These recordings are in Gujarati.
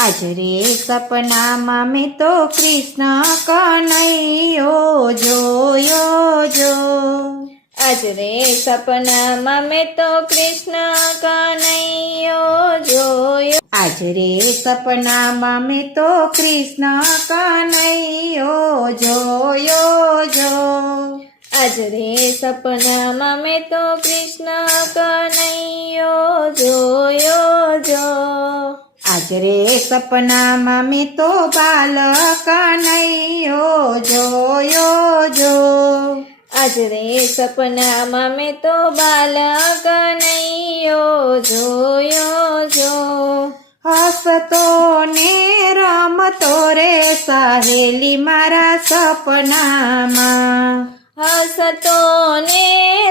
આજ રે સપનામાં મેં તો કૃષ્ણ કનૈયો જોયો જો. આજ રે સપનામાં મેં તો કૃષ્ણ કનૈયો જોયો. આજ રે સપનામાં મેં તો કૃષ્ણ કનૈયો જોયો જો. આજ રે સપનામાં મેં તો કૃષ્ણ કનૈયો જોયો જો. આજ રે સપનામાં મેં તો બાલ કનૈયો જોયો જો. આજ રે સપનામાં મેં તો બાલ કનૈયો જોયો જો. હસતો ને રમતો રે સહેલી મારા સપનામાં. હસતો ને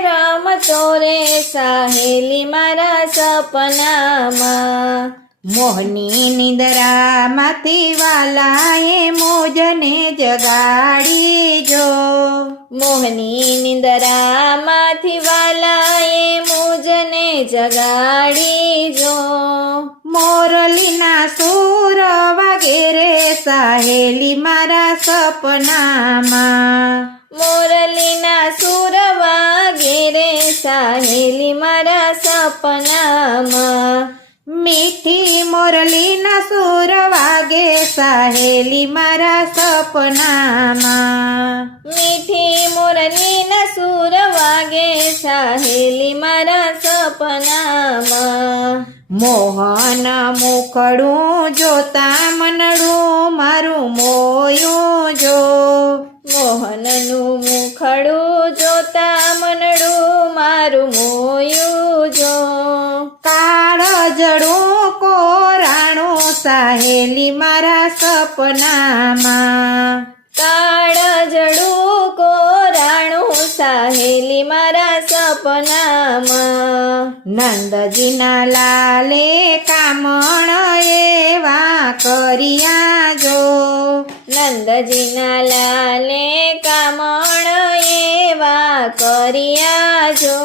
રમતો રે સહેલી મારા સપનામાં. મોહની નિંદરામાંથી વાલાએ મોજને જગાડી જો. મોહની નિંદરામાંથી વાલાએ મુજને જગાડી જો. મોરલીના સૂર વાગે રે સહેલી મારા સપનામાં. મોરલીના સૂર વાગે રે સહેલી મારા સપનામાં. મીઠી મોરલીના સૂર વાગે સહેલી મારા સપનામાં. મીઠી મોરલીના સૂર વાગે સહેલી મારા સપનામાં. મોહન મુખડું જોતા મનડું મારું મોયું જો. મોહનનું મુખડું જોતા મનડું મારું મોયું જો. કાળજડું કોરાણું સહેલી મારા સપનામાં. કાળજડું કોરાણું સહેલી મારા સપનામાં. નંદજીના લાલે કામણ એવા કર્યા જો. નંદજીના લાલે કામણ એવા કર્યા જો.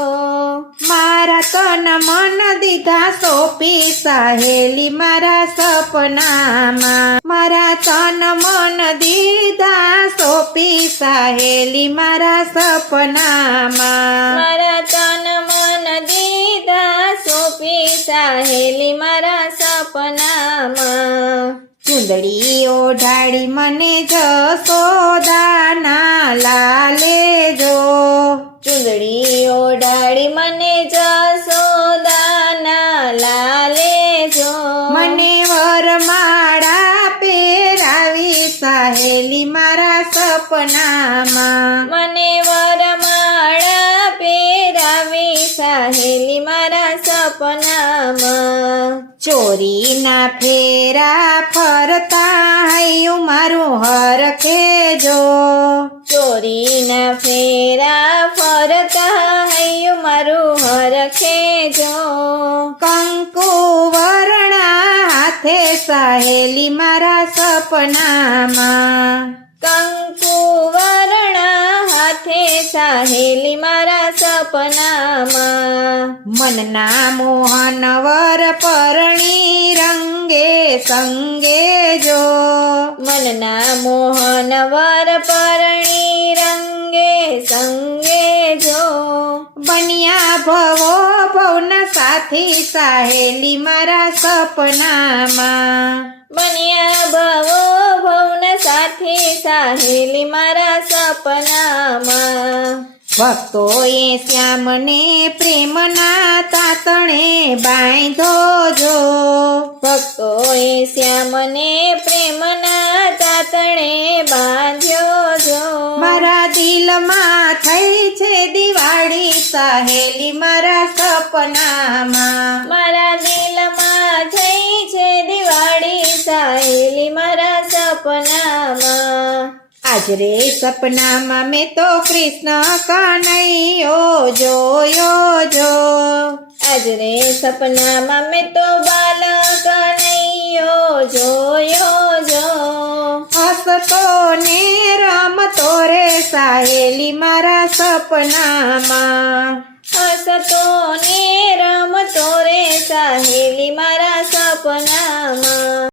મારા તન મન દીધા સોંપી સહેલી મારા સપનામાં. મારા તન મન દીધા સોંપી સહેલી મારા સપનામાં. મારા તન મન દીધા સોંપી સહેલી મારા સપનામાં. ચૂંદડી ઓઢાડી મને જશોદાના લાલે જો. ચૂંદડી ઓઢાડી મને જશોદાના લાલે જો. મને વરમાળા પહેરાવી સહેલી મારા સપનામાં. મને વરમાળા પહેરાવી સહેલી મારા સપનામાં. ચોરીના ફેરા ફરતા હૈયું મારું હરખે જો. ચોરીના ફેરા ફરતા હૈયું મારું હરખે જો. કંકુ વર્ણા હાથે સહેલી મારા સપનામાં. કંકુ વર્ણા હાથે સહેલી મારા સપનામાં. મનના મોહન વર પરણી રંગે સંગે જો. મનના મોહન વર પરણી રંગે સંગે જો. બન્યા ભવો ભવના સાથી સહેલી મારા સપનામાં. બન્યા ભવો ભવન સાથે સહેલી મારા સપનામાં. ભક્તોએ શ્યામને પ્રેમના તાતણે બાંધો જો. ભક્તોએ શ્યામને પ્રેમના તાતણે બાંધ્યો જો. મારા દિલમાં થઈ છે દિવાળી સહેલી મારા સપનામાં. મારા દિલમાં થઈ છે દિવાળી સહેલી મારા સપનામાં. આજ રે સપનામાં મેં તો કૃષ્ણ કનૈયો જોયો જો. આજ રે સપનામાં મેં તો બાલ કનૈયો જોયો જો. હસતો ને રમતો રે સાહેલી મારા સપનામાં. હસતો